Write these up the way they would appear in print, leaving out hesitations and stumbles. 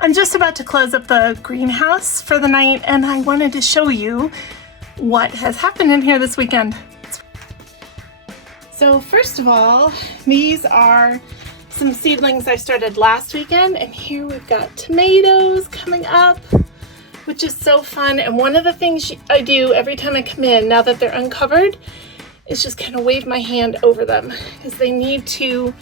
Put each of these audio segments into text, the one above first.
I'm just about to close up the greenhouse for the night, and I wanted to show you what has happened in here this weekend. So first of all, these are some seedlings I started last weekend, and here we've got tomatoes coming up, which is so fun. And one of the things I do every time I come in, now that they're uncovered, is just kind of wave my hand over them because they need to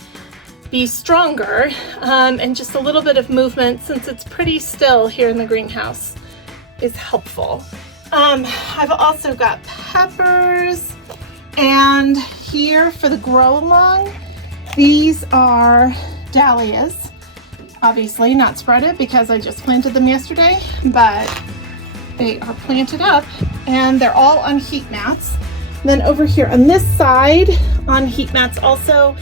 be stronger, and just a little bit of movement, since it's pretty still here in the greenhouse, is helpful. I've also got peppers, and here for the grow along, these are dahlias. Obviously not spreaded because I just planted them yesterday, but they are planted up and they're all on heat mats. And then over here on this side on heat mats also,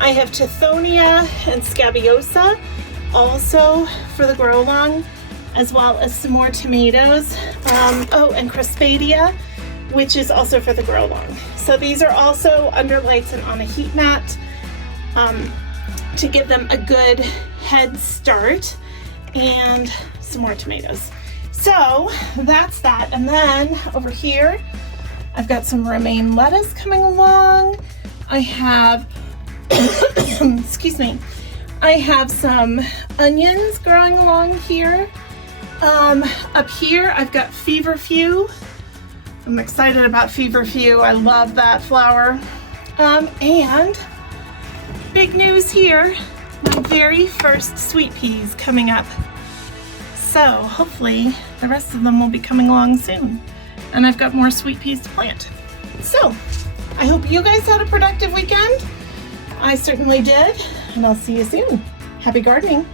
I have Tithonia and Scabiosa also for the grow along, as well as some more tomatoes. And Crispadia, which is also for the grow along. So these are also under lights and on a heat mat to give them a good head start, and some more tomatoes. So that's that. And then over here, I've got some romaine lettuce coming along. I have excuse me, I have some onions growing along here. Up here I've got feverfew. I'm excited about feverfew. I love that flower. And big news here, my very first sweet peas coming up. So hopefully the rest of them will be coming along soon. And I've got more sweet peas to plant. So I hope you guys had a productive weekend. I certainly did, and I'll see you soon. Happy gardening.